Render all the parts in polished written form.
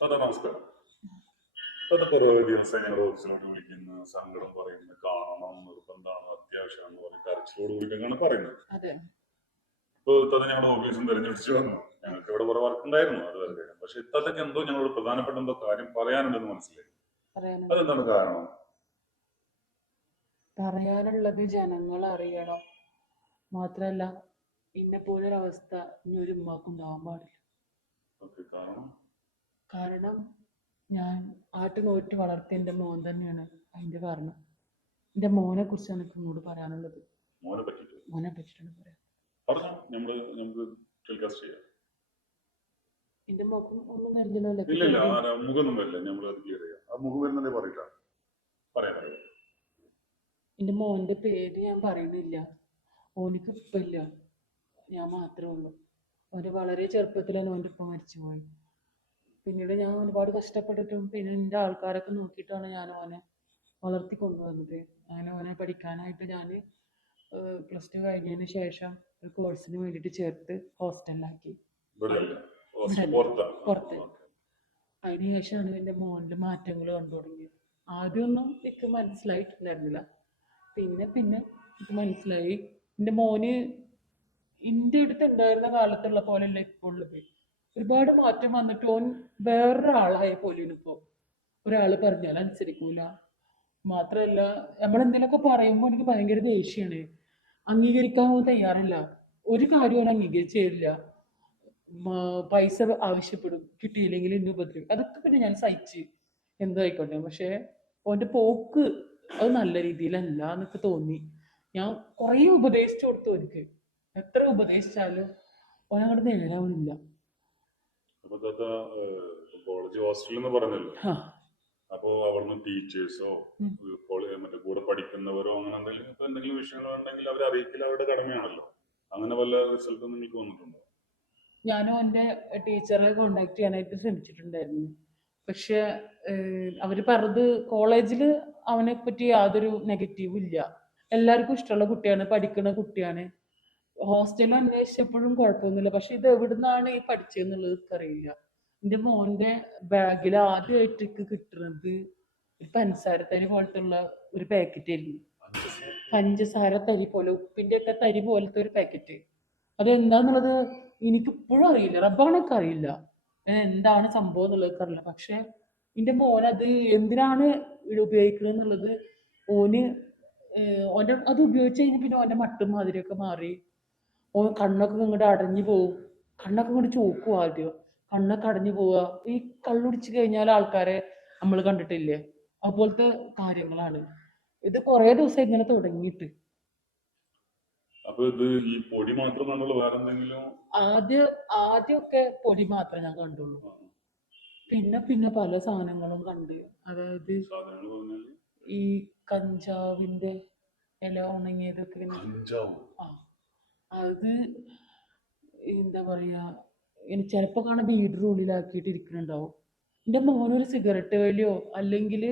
താത്ത നമസ്കാരം. താത്ത കുറേ ദിവസം ഞങ്ങളുടെ ഓഫീസിലോട്ട് വിളിക്കുന്നു, സങ്കടം പറയുന്നു, കാണണം, നിർബന്ധമാണ്, അത്യാവശ്യമാണെന്ന് പറഞ്ഞ് കരച്ചിലോട് കൂടിയിട്ടാണ് പറയുന്നത്. അതെ. ഇപ്പോൾ ഇത്തവണ ഞങ്ങളുടെ ഓഫീസും തെരഞ്ഞെടുപ്പിച്ച് വന്നു. ഞങ്ങൾക്ക് ഇവിടെ കുറെ വർക്ക് ഉണ്ടായിരുന്നു അത് വരെ. പക്ഷെ ഇത്തവണയ്ക്ക് എന്തോ ഞങ്ങളോട് പ്രധാനപ്പെട്ട എന്തോ കാര്യം പറയാനുണ്ടെന്ന് മനസ്സിലായി. പറയാനുള്ളത് അതെന്താണ് കാരണം? പറയാനുള്ളത് ജനങ്ങൾ അറിയണം. മാത്രല്ല, ഇന്നെ പോലൊരവസ്ഥ ഇനി ഒരു ഉമ്മാക്കും ഉണ്ടാവാൻ പാടില്ല. ഓക്കെ, കാരണം കാരണം ഞാൻ ആട്ടുനോറ്റ് വളർത്തിയ എൻ്റെ മോൻ തന്നെയാണ് അതിന്റെ കാരണം. എൻ്റെ മോനെ കുറിച്ചാണ് എനിക്ക് ഇങ്ങോട്ട് പറയാനുള്ളത്. മോനെ പറ്റിയിട്ട് മോനെ പറ്റിയിട്ടാണ് പറയാൻ. പറഞ്ഞോ, നമുക്ക് ടെലികാസ്റ്റ് ചെയ്യാം. എൻ്റെ മോക്കും ഒന്നും നൽകില്ലല്ലോ. ഇല്ലില്ല, മുഖമൊന്നും വരില്ല, നമ്മൾ അത് ക്ലിയർ ചെയ്യാം. ആ മുഖം വരുന്നതേ പറയില്ല, പറയാൻ. എൻ്റെ മോന്റെ പേര് ഞാൻ പറയണില്ല. ഓനിക്ക് ഇപ്പില്ല, ഞാൻ മാത്രമേ ഉള്ളൂ. ഓന് വളരെ ചെറുപ്പത്തിലാണ് ഓൻ്റെ ഉപ്പ മരിച്ചുപോയി. പിന്നീട് ഞാൻ ഒരുപാട് കഷ്ടപ്പെട്ടിട്ടും പിന്നെ എൻ്റെ ആൾക്കാരൊക്കെ നോക്കിയിട്ടാണ് ഞാൻ ഓനെ വളർത്തി കൊണ്ടുവന്നത്. അങ്ങനെ ഓനെ പഠിക്കാനായിട്ട് ഞാൻ പ്ലസ് ടു കഴിഞ്ഞതിന് ശേഷം ഒരു കോഴ്സിന് വേണ്ടിയിട്ട് ചേർത്ത് ഹോസ്റ്റലിലാക്കി. പുറത്ത്. അതിന് ശേഷമാണ് എൻ്റെ മോൻ്റെ മാറ്റങ്ങൾ കണ്ടു തുടങ്ങിയത്. ആദ്യമൊന്നും എനിക്ക് മനസ്സിലായിട്ടുണ്ടായിരുന്നില്ല. പിന്നെ പിന്നെ എനിക്ക് മനസ്സിലായി. എൻ്റെ മോന് എൻ്റെ അടുത്ത് ഉണ്ടായിരുന്ന കാലത്തുള്ള പോലെയല്ല ഇപ്പോൾ ഉള്ളത്. ഒരുപാട് മാറ്റം വന്നിട്ട് ഓൻ വേറൊരാളായ പോലെയാണ് ഇപ്പോൾ. ഒരാൾ പറഞ്ഞാൽ അനുസരിക്കൂല. മാത്രമല്ല, നമ്മളെന്തെങ്കിലുമൊക്കെ പറയുമ്പോൾ എനിക്ക് ഭയങ്കര ദേഷ്യമാണ്. അംഗീകരിക്കാൻ ഓൻ തയ്യാറില്ല. ഒരു കാര്യം ഓൻ അംഗീകരിച്ചു തരില്ല. പൈസ ആവശ്യപ്പെടും, കിട്ടിയില്ലെങ്കിൽ എന്നെ ഉപദ്രവിക്കും. അതൊക്കെ പിന്നെ ഞാൻ സഹിച്ച് എന്തായിക്കോട്ടെ. പക്ഷെ ഓൻ്റെ പോക്ക് അത് നല്ല രീതിയിലല്ല എന്നൊക്കെ തോന്നി. ഞാൻ കുറേ ഉപദേശിച്ചു കൊടുത്തു. എനിക്ക് എത്ര ഉപദേശിച്ചാലും ഓൻ അങ്ങോട്ട് നേരാവണില്ല. കോളേജ് ഹോസ്റ്റൽ എന്ന് പറഞ്ഞല്ലോ, അപ്പോ അവിടുന്ന് ടീച്ചേഴ്സോ മറ്റേ കൂടെ പഠിക്കുന്നവരോ അങ്ങനെ എന്തെങ്കിലും വിഷയങ്ങൾ ഉണ്ടെങ്കിൽ അവരെ അറിയിക്കൽ അവരുടെ കടമയാണല്ലോ. അങ്ങനെ വല്ല റിസൾട്ടും നിങ്ങൾക്ക് വന്നിട്ടുണ്ടോ? ഞാനും എൻ്റെ ടീച്ചറെ കോണ്ടാക്ട് ചെയ്യാനായിട്ട് ശ്രമിച്ചിട്ടുണ്ടായിരുന്നു. പക്ഷെ അവർ പറഞ്ഞത് കോളേജിൽ അവനെ പറ്റി യാതൊരു നെഗറ്റീവും ഇല്ല. എല്ലാവർക്കും ഇഷ്ടമുള്ള കുട്ടിയാണ്, പഠിക്കുന്ന കുട്ടിയാണ്. ഹോസ്റ്റലിൽ അന്വേഷിച്ചപ്പോഴും കുഴപ്പമൊന്നുമില്ല. പക്ഷെ ഇത് എവിടുന്നാണ് ഈ പഠിച്ചതെന്നുള്ളത് അറിയില്ല. എൻ്റെ മോൻ്റെ ബാഗിൽ ആദ്യമായിട്ട് കിട്ടുന്നത് ഒരു പഞ്ചസാര തരി പോലത്തെ ഉള്ള ഒരു പാക്കറ്റ് ആയിരുന്നു. പഞ്ചസാര തരി പോലെ, ഉപ്പിന്റെ ഒക്കെ തരി പോലത്തെ ഒരു പാക്കറ്റ്. അതെന്താന്നുള്ളത് എനിക്കിപ്പോഴും അറിയില്ല. റബ്ബാണൊക്കെ അറിയില്ല എന്താണ് സംഭവം എന്നുള്ളത് അറിയില്ല. പക്ഷെ എൻ്റെ മോനത് എന്തിനാണ് ഉപയോഗിക്കുന്നത് എന്നുള്ളത് ഓന് ഓൻ്റെ അത് ഉപയോഗിച്ച് കഴിഞ്ഞ് പിന്നെ ഓൻ്റെ മട്ടും മാതിരിയൊക്കെ മാറി. ഓൻ കണ്ണൊക്കെ ഇങ്ങോട്ട് അടഞ്ഞു പോവും. കണ്ണൊക്കെ ഇങ്ങോട്ട് ചോക്കും ആദ്യം. കണ്ണൊക്കെ അടഞ്ഞു പോവുക. ഈ കള്ളുടിച്ച് കഴിഞ്ഞാൽ ആൾക്കാരെ നമ്മൾ കണ്ടിട്ടില്ലേ, അതുപോലത്തെ കാര്യങ്ങളാണ്. ഇത് കുറേ ദിവസം ഇങ്ങനെ തുടങ്ങിയിട്ട്. അപ്പൊ ഇത് ഈ പൊടി മാത്രം നമ്മൾ വേറെ എന്തെങ്കിലും? ആദ്യമൊക്കെ പൊടി മാത്രമേ ഞാൻ കണ്ടുള്ളൂ. പിന്നെ പിന്നെ പല സാധനങ്ങളും കണ്ട്. അതായത് ഈ കഞ്ചാവിന്റെ ഇല ഉണങ്ങിയതൊക്കെ അത് എന്താ പറയാ, ചിലപ്പോ കാണാൻ ബീഡിയുടെ ഉള്ളിലാക്കിയിട്ട് ഇരിക്കുന്നുണ്ടാവും. എൻ്റെ മോനൊരു സിഗരറ്റ് വലിയോ അല്ലെങ്കിൽ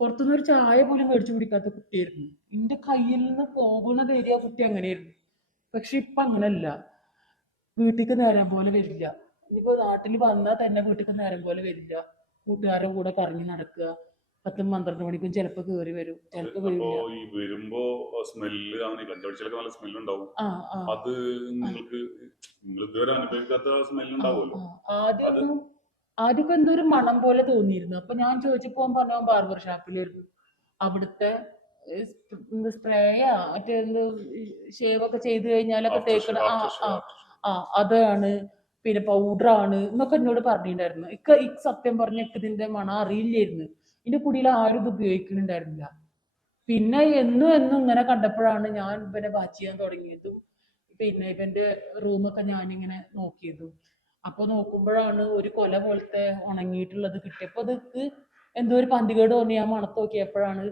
പുറത്തുനിന്ന് ഒരു ചായ പോലും മേടിച്ചു കുടിക്കാത്ത കുട്ടിയായിരുന്നു. എൻ്റെ കയ്യിൽ നിന്ന് പോകുന്നത് ഏരിയ കുട്ടി അങ്ങനെയായിരുന്നു. പക്ഷെ ഇപ്പൊ അങ്ങനല്ല. വീട്ടിലേക്ക് നേരം പോലെ വരില്ല. ഇനിയിപ്പോ നാട്ടിൽ വന്നാൽ തന്നെ വീട്ടിലേക്ക് നേരം പോലെ വരില്ല. കൂട്ടുകാരുടെ കൂടെ കറങ്ങി നടക്കുക. 10-12 മണിക്കും ചിലപ്പോ കയറി വരും, ചിലപ്പോ വരില്ല. വരുമ്പോ സ്മെല്ല്, അങ്ങനെ കഞ്ചാടിച്ചിലൊക്കെ നല്ല സ്മെല്ല് ഉണ്ടാവും. അത് നിങ്ങൾക്ക് ഇതുവരെ അനുഭവിക്കാത്ത സ്മെല്ല് ഉണ്ടാവുമല്ലോ. ആദ്യമൊക്കെ എന്തോ ഒരു മണം പോലെ തോന്നിയിരുന്നു. അപ്പൊ ഞാൻ ചോദിച്ചപ്പോ പറഞ്ഞ ബാർബർ ഷാപ്പിലായിരുന്നു. അവിടുത്തെ സ്പ്രേയാ മറ്റേ ഷേവ് ഒക്കെ ചെയ്ത് കഴിഞ്ഞാലൊക്കെ തേക്കണ അതാണ്, പിന്നെ പൗഡറാണ് എന്നൊക്കെ എന്നോട് പറഞ്ഞിട്ടുണ്ടായിരുന്നു. ഈ സത്യം പറഞ്ഞ ഇതിന്റെ മണം അറിയില്ലായിരുന്നു. ഇതിന്റെ കുടിയിൽ ആരും ഇത് ഉപയോഗിക്കുന്നുണ്ടായിരുന്നില്ല. പിന്നെ എന്നും എന്നും ഇങ്ങനെ കണ്ടപ്പോഴാണ് ഞാൻ ഇവനെ വാച്ച് ചെയ്യാൻ തുടങ്ങിയതും പിന്നെ ഇവന്റെ റൂമൊക്കെ ഞാനിങ്ങനെ നോക്കിയതും. അപ്പൊ നോക്കുമ്പോഴാണ് ഒരു കൊല പോലത്തെ ഉണങ്ങിയിട്ടുള്ളത് കിട്ടിയപ്പോ അതൊക്കെ എന്തോ ഒരു പന്തികേട് തോന്നി. ഞാൻ മണത്ത് നോക്കിയപ്പോഴാണ്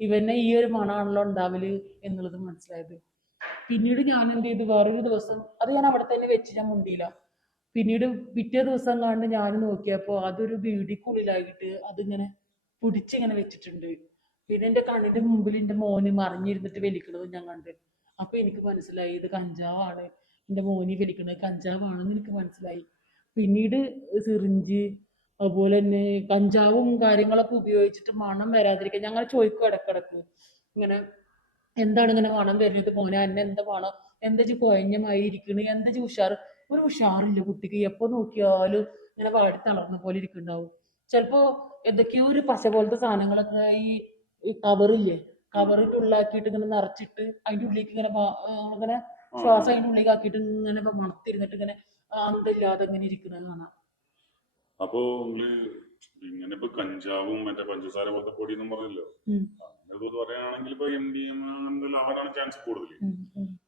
ഇവനെ ഈ ഒരു മണമാണല്ലോ ഉണ്ടാവല് എന്നുള്ളത് മനസ്സിലായത്. പിന്നീട് ഞാൻ എന്ത് ചെയ്തു, വേറൊരു ദിവസം അത് ഞാൻ അവിടെ തന്നെ വെച്ച് ഞാൻ മുണ്ടിയില്ല. പിന്നീട് പിറ്റേ ദിവസം കണ്ട് ഞാൻ നോക്കിയപ്പോൾ അതൊരു ബീഡിക്കുള്ളിലായിട്ട് അതിങ്ങനെ പിടിച്ചിങ്ങനെ വെച്ചിട്ടുണ്ട്. പിന്നെ എൻ്റെ കണ്ണിന്റെ മുമ്പിൽ എൻ്റെ മോന് മറിഞ്ഞിരുന്നിട്ട് വലിക്കണതും ഞാൻ കണ്ട്. അപ്പൊ എനിക്ക് മനസ്സിലായി ഇത് കഞ്ചാവാണ്. എൻ്റെ മോനി വലിക്കണത് കഞ്ചാവാണെന്ന് എനിക്ക് മനസ്സിലായി. പിന്നീട് സിറിഞ്ച് അതുപോലെ തന്നെ കഞ്ചാവും കാര്യങ്ങളൊക്കെ ഉപയോഗിച്ചിട്ട് മണം വരാതിരിക്കാൻ ഞങ്ങൾ ചോദിക്കും ഇടക്കിടക്ക് ഇങ്ങനെ എന്താണ് ഇങ്ങനെ മണം വരുന്നത് മോനെ അന്നെ എന്താ മണം എന്താ ജി കൊഴഞ്ഞമായി ഇരിക്കണ് എന്താ ജി ഉഷാറ് ഒരു ഉഷാറില്ല കുട്ടിക്ക് എപ്പോ നോക്കിയാലും ഇങ്ങനെ വാടി തളർന്ന പോലെ ഇരിക്കുന്നുണ്ടാവും ചിലപ്പോ എന്തൊക്കെയോ ഒരു പശ പോലത്തെ സാധനങ്ങളൊക്കെ ഈ കവറില്ലേ കവറിട്ട് ഉള്ളാക്കിയിട്ട് ഇങ്ങനെ നിറച്ചിട്ട് അതിന്റെ ഉള്ളിലേക്ക് ഇങ്ങനെ അങ്ങനെ ശ്വാസം അതിന്റെ ഉള്ളിലേക്ക് ആക്കിയിട്ട് ഇങ്ങനെ മണത്തിരുന്നിട്ട് ഇങ്ങനെ അന്തമില്ലാതെ ഇങ്ങനെ ഇരിക്കുന്നത് കാണാം. അപ്പോ ഇങ്ങനെ ഇപ്പൊ കഞ്ചാവും മറ്റേ പഞ്ചസാര പോലത്തെ പൊടി എന്നും പറഞ്ഞല്ലോ, അങ്ങനെ പറയുകയാണെങ്കിൽ ഇപ്പൊ MDMA ആവാനാണ് ചാൻസ് കൂടുതൽ.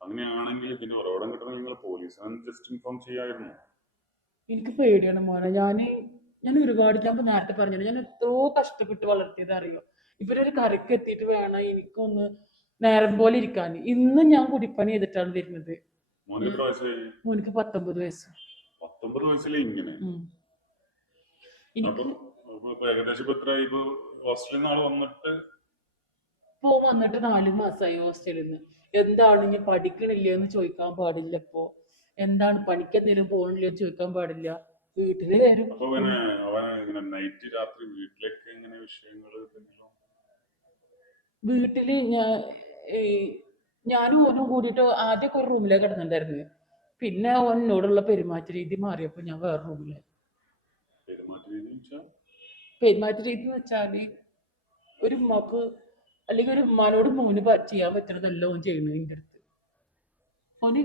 അങ്ങനെയാണെങ്കിൽ ഇതിന് ഉറവിടം കിട്ടണം നിങ്ങൾ പോലീസിനെ ജസ്റ്റ് ഇൻഫോം ചെയ്യായിരുന്നു. എനിക്ക് പേടിയാണ് മോനെ. ഞാൻ ഒരുപാട് ഞാൻ നേരത്തെ പറഞ്ഞു ഞാൻ എത്രയോ കഷ്ടപ്പെട്ട് വളർത്തിയത് അറിയോ. ഇവരൊരു കരക്ക് എത്തിയിട്ട് വേണം എനിക്കൊന്ന് നേരം പോലെ ഇരിക്കാൻ. ഇന്ന് ഞാൻ കുടിപ്പണി ചെയ്തിട്ടാണ് വരുന്നത്. മോനിക്ക് 19 വയസ്സ്. 19 വയസ്സിലെ ഇങ്ങനെ വന്നിട്ട് 4 മാസമായി ഹോസ്റ്റലിൽ നിന്ന്. എന്താണ് ഇനി പഠിക്കണില്ലേ എന്ന് ചോദിക്കാൻ പാടില്ല. ഇപ്പോ എന്താണ് പണിക്ക് എന്തെങ്കിലും പോകണില്ലേ എന്ന് ചോദിക്കാൻ പാടില്ല. വീട്ടില് വരും. വീട്ടില് ഞാനും ഓനും കൂടിയിട്ട് ആദ്യമൊക്കെ ഒരു റൂമിലേക്ക് കിടന്നിട്ടുണ്ടായിരുന്നു. പിന്നെ ഓനോടുള്ള പെരുമാറ്റ രീതി മാറിയപ്പോ ഞാൻ വേറെ റൂമിലായി. പെരുമാറ്റ രീതി എന്ന് വെച്ചാല് ഒരു ഉമ്മക്ക് അല്ലെങ്കിൽ ഒരു ഉമ്മാനോട് മോന് ചെയ്യാൻ പറ്റണതല്ല ഓൻ ചെയ്യണത്. എൻ്റെ അടുത്ത് ഓന്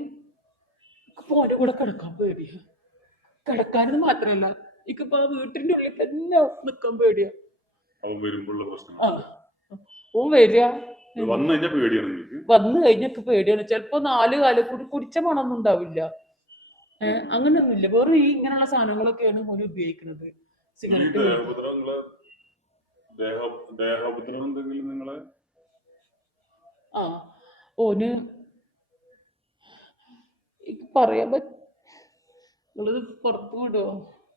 ഓന്റെ കൂടെ കിടക്കാൻ പേടിയാ. കിടക്കാനെന്ന് മാത്രമല്ല ഇക്കിപ്പോ ആ വീട്ടിന്റെ ഉള്ളിൽ തന്നെ നിക്കാൻ പേടിയാ. ഓൻ വരിക വന്നു കഴിഞ്ഞൊക്കെ പേടിയാണ്. ചിലപ്പോ 4 കാലം കൂടി കുടിച്ച മണമൊന്നും ഉണ്ടാവില്ല. അങ്ങനെയൊന്നുമില്ല. വെറും ഈ ഇങ്ങനെയുള്ള സാധനങ്ങളൊക്കെയാണ് ഓന് ഉപയോഗിക്കുന്നത്. സിഗരറ്റ് ഓന് പറയാൻ പറ്റും. നിങ്ങളിത് പുറത്തു വിടുവോ?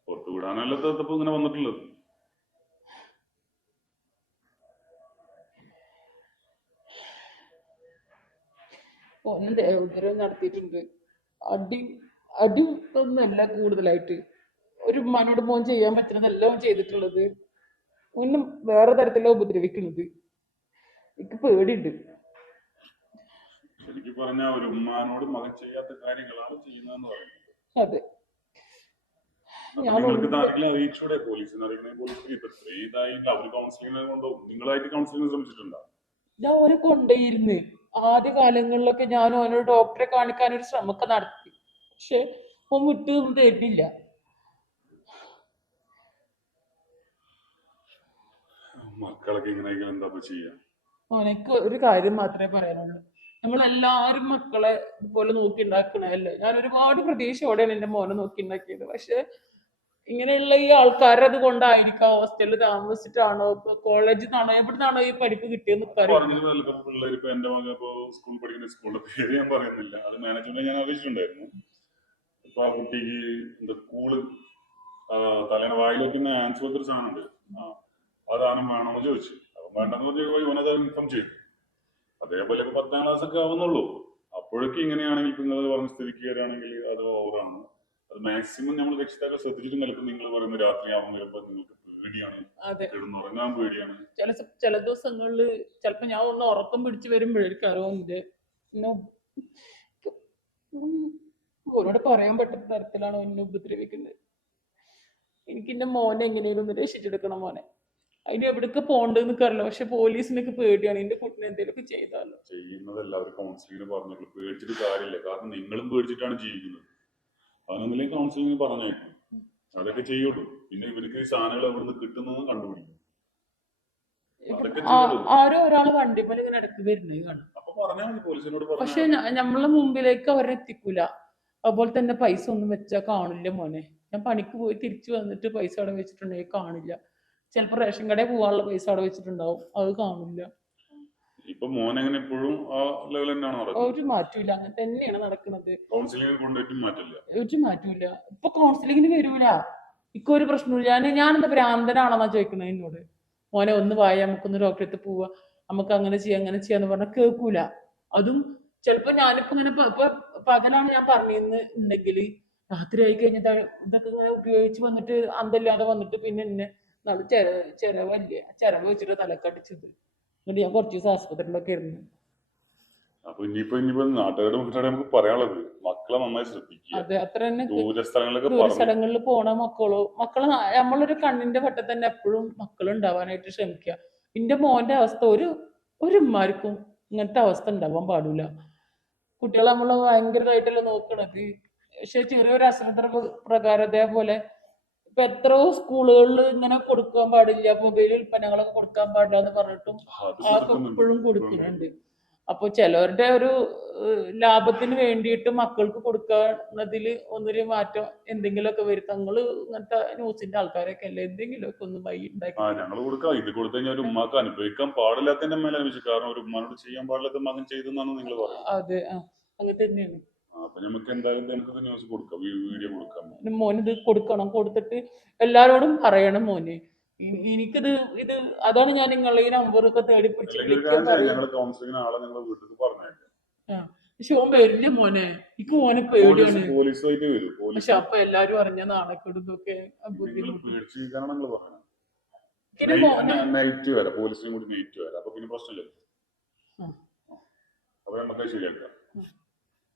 പുറത്തു വിടാനല്ലോ ഇങ്ങനെ വന്നിട്ടുള്ളത്. ഓന് ദേഹോദരം നടത്തിയിട്ടുണ്ട്. അടി ഒന്നല്ല കൂടുതലായിട്ട് ഒരു ഉമ്മാനോട് മോൻ ചെയ്യാൻ പറ്റുന്നതല്ല ഓൻ ചെയ്തിട്ടുള്ളത്. ഓനും വേറെ തരത്തിലാ ഉപദ്രവിക്കുന്നത്. എനിക്ക് പേടിയുണ്ട്. ശരിക്കും പറഞ്ഞ ഒരു ഉമ്മാനോട് മകൻ ചെയ്യാത്ത കാര്യങ്ങളാണ് ചെയ്യുന്നതെന്ന് പറയുന്നത്. അതെ. അറിയിച്ചൂടെ പോലീസിനെ? നിങ്ങളായിട്ട് കൗൺസിലിംഗ് ശ്രമിച്ചിട്ടുണ്ടോ? ഞാൻ ഓനെ കൊണ്ടുപോയിരുന്നു. ആദ്യ കാലങ്ങളിലൊക്കെ ഞാൻ ഓനൊരു ഡോക്ടറെ കാണിക്കാൻ ഒരു ശ്രമമൊക്കെ നടത്തി. പക്ഷെ ഓൻ വിട്ടൊന്നും തരുന്നില്ല. മക്കളൊക്കെ ഇങ്ങനെയെങ്കിലും എന്താ ചെയ്യാ? ഓനക്ക് ഒരു കാര്യം മാത്രമേ പറയാനുള്ളൂ. നമ്മളെല്ലാരും മക്കളെ ഇതുപോലെ നോക്കി ഉണ്ടാക്കണല്ലേ. ഞാൻ ഒരുപാട് പ്രതീക്ഷയോടെയാണ് എന്റെ മോനെ നോക്കി ഉണ്ടാക്കിയത്. പക്ഷെ ഇങ്ങനെയുള്ള ഈ ആൾക്കാരത് കൊണ്ടായിരിക്കാം ഹോസ്റ്റലിൽ താമസിച്ചിട്ടാണോ കോളേജിൽ നിന്നാണോ എവിടുന്നാണോ ഈ പഠിപ്പ് കിട്ടിയെന്ന് പിള്ളേർ എന്റെ മകൻ ഇപ്പൊ സ്കൂളിൽ പഠിക്കുന്ന സ്കൂളിലെ പേര് ഞാൻ പറയുന്നില്ല, അത് മാനേജ്മെന്റ് ഞാൻ ആവശ്യമുണ്ടായിരുന്നു. ഇപ്പൊ ആ കുട്ടിക്ക് എന്താ കൂള് തലേണ വായിൽ വെക്കുന്ന ആൻസ് പോലത്തെ ഒരു സാധനം ഉണ്ട്, ആ സാധനം വേണമെന്ന് ചോദിച്ചു. അപ്പൊ വേണ്ടെന്ന് പറഞ്ഞ് ഓനത് ഇൻഫോം ചെയ്തു. അതേപോലെ ഇപ്പൊ 10ാം ക്ലാസ് ഒക്കെ ആവുന്നുള്ളൂ. അപ്പോഴേക്കും ഇങ്ങനെയാണെങ്കിൽ നിങ്ങൾ പറഞ്ഞ സ്ഥിതിക്ക് വരികയാണെങ്കിൽ അത് ഓവറാണ്. അത് മാക്സിമം നമ്മൾ രക്ഷിതാക്കൾ ശ്രദ്ധിച്ചിട്ട് നിലക്കും. നിങ്ങൾ പറയുന്ന രാത്രി ആവുന്ന വരുമ്പോ നിങ്ങൾക്ക് പേടിയാണ്, കിടന്നുറങ്ങാൻ പേടിയാണ്. ചില ദിവസങ്ങളിൽ ചിലപ്പോ ഞാൻ ഒന്ന് ഉറക്കം പിടിച്ചു വരുമ്പോഴേക്കും അറിവുന്നില്ല. ഓനോട് പറയാൻ പറ്റുന്ന തരത്തിലാണ് എന്നെ ഉപദ്രവിക്കുന്നത്. എനിക്ക് എന്റെ മോനെ എങ്ങനെയും ഒന്ന് രക്ഷിച്ചെടുക്കണം. മോനെ അതിന് എവിടേക്ക് പോകണ്ടെന്ന് അറിയില്ല. പക്ഷെ പോലീസിനൊക്കെ പേടിയാണ് എന്റെ കുട്ടിനെ എന്തെങ്കിലുമൊക്കെ ചെയ്താലോ. ചെയ്യുന്നതല്ല അവർ കൗൺസിലിംഗിന് പറഞ്ഞുള്ളൂ. പേടിച്ചിട്ട് കാര്യമില്ല. കാരണം നിങ്ങളും പേടിച്ചിട്ടാണ് ജീവിക്കുന്നത്. അതൊന്നില്ലെങ്കിൽ കൗൺസിലിംഗിന് പറഞ്ഞേക്കും, അതൊക്കെ ചെയ്യുള്ളൂ. പിന്നെ ഇവർക്ക് ഈ സാധനങ്ങൾ എവിടെ നിന്ന് കിട്ടുന്നതെന്ന് കണ്ടുപിടിക്കും. ആരോ ഒരാൾ വണ്ടിമേൽ ഇങ്ങനെ ഇടയ്ക്ക് വരുന്നത് കാണാം. പക്ഷെ നമ്മളെ മുമ്പിലേക്ക് അവരെത്തിക്കൂല. അതുപോലെ തന്നെ പൈസ ഒന്നും വെച്ചാൽ കാണില്ല മോനെ. ഞാൻ പണിക്ക് പോയി തിരിച്ചു വന്നിട്ട് പൈസ അവിടെ വെച്ചിട്ടുണ്ടെങ്കിൽ കാണില്ല. ചിലപ്പോ റേഷൻ കടയിൽ പോകാനുള്ള പൈസ അവിടെ വെച്ചിട്ടുണ്ടാവും, അത് കാണില്ല. ഒരു മാറ്റമില്ല. അങ്ങനെ തന്നെയാണ് നടക്കുന്നത്. ഒരു മാറ്റമില്ല. ഇപ്പൊ കൗൺസിലിങ്ങിന് വരൂല. ഇക്കൊരു പ്രശ്നമില്ല. ഞാനെന്താ ഭ്രാന്തനാണെന്നാ ചോദിക്കുന്നത് എന്നോട്. മോനെ ഒന്ന് വായ, നമുക്കൊന്ന് ഡോക്ടറെ അടുത്ത് പോവാ, നമുക്ക് അങ്ങനെ ചെയ്യാന്ന് പറഞ്ഞാൽ കേൾക്കൂല. അതും ചിലപ്പോ ഞാനിപ്പോ ഇങ്ങനെ പകലാണ് ഞാൻ പറഞ്ഞിരുന്നുണ്ടെങ്കിൽ രാത്രി ആയി കഴിഞ്ഞിട്ട് ഇതൊക്കെ ഇങ്ങനെ ഉപയോഗിച്ച് വന്നിട്ട് അന്തല്ലാതെ വന്നിട്ട് പിന്നെ എന്നെ നാളെ ചെലവല്ലേ ചെലവ് വെച്ചിട്ട് തലക്കടിച്ചത്. എന്നിട്ട് ഞാൻ കുറച്ച് ദിവസം ആസ്പത്രിയിലൊക്കെ ഇരുന്നു. അപ്പൊ ഇനിയിപ്പോ നാട്ടുകാരുടെ മുന്നിലാണ് നമുക്ക് പറയാനുള്ളത്, മക്കളെ നന്നായി ശ്രദ്ധിക്കുക. അതെ, അത്ര തന്നെ. ദൂര സ്ഥലങ്ങളിലൊക്കെ ദൂര സ്ഥലങ്ങളിൽ പോണ മക്കള് നമ്മളൊരു കണ്ണിന്റെ വട്ടത്തിൽ തന്നെ എപ്പോഴും മക്കൾ ഉണ്ടാവാനായിട്ട് ശ്രമിക്കുക. എന്റെ മോന്റെ അവസ്ഥ ഒരു ഉമ്മാർക്കും ഇങ്ങനത്തെ അവസ്ഥ ഉണ്ടാവാൻ പാടില്ല. കുട്ടികളെ നമ്മൾ ഭയങ്കരമായിട്ടല്ലേ നോക്കണത്. പക്ഷെ ചെറിയൊരു അശ്രദ്ധ പ്രകാരം അതേപോലെ ഇപ്പൊ എത്രയോ സ്കൂളുകളിൽ ഇങ്ങനെ കൊടുക്കാൻ പാടില്ല, മൊബൈൽ ഉൽപ്പന്നങ്ങളൊക്കെ കൊടുക്കാൻ പാടില്ല എന്ന് പറഞ്ഞിട്ടും അതൊക്കെ ഇപ്പോഴും കൊടുക്കുന്നുണ്ട്. അപ്പൊ ചിലവരുടെ ഒരു ലാഭത്തിന് വേണ്ടിയിട്ട് മക്കൾക്ക് കൊടുക്കുന്നതിൽ ഒന്നൊരു മാറ്റം എന്തെങ്കിലുമൊക്കെ വരും. തങ്ങള് ഇങ്ങനത്തെ ന്യൂസിന്റെ ആൾക്കാരൊക്കെ അല്ലേ എന്തെങ്കിലുമൊക്കെ ഒന്ന് വഴി ഉണ്ടാക്കി. ഞങ്ങൾ കൊടുക്കാം. ഇത് കൊടുത്തു കഴിഞ്ഞാൽ ഒരു ഉമ്മാക്ക് അനുഭവിക്കാൻ പാടില്ലാത്തതിന്റെ മേലെ അനുഭവിച്ചു. കാരണം ഒരു ഉമ്മാനോട് ചെയ്യാൻ പാടില്ലാത്ത മകൻ ചെയ്തെന്നാണ് നിങ്ങൾ പറയുന്നത്. അതെ, അങ്ങനെ തന്നെയാണ്. അപ്പൊ നമുക്ക് എന്തായാലും നമുക്ക് ന്യൂസ് കൊടുക്കാം, വീഡിയോ കൊടുക്കാം. മോനിത് കൊടുക്കണം, കൊടുത്തിട്ട് എല്ലാരോടും പറയണം മോനെ. എനിക്കിത് അതാണ് ഞാൻ നിങ്ങളെ ഈ നമ്പറൊക്കെ തേടി പിടിച്ച് വിളിക്കാൻ പക്ഷെ ഓൻ വരില്ല മോനെ. എനിക്ക് മോനെ പേടിയാണ്. പക്ഷെ അപ്പൊ എല്ലാരും അറിഞ്ഞ നാണക്കെടുത്തൊക്കെ നൈറ്റ് വരാം, പോലീസിനും കൂടി നൈറ്റ് വരാം. അപ്പൊ പിന്നെ പ്രശ്നമില്ല. അപ്പൊ നമുക്ക് ശരിയാക്കാം.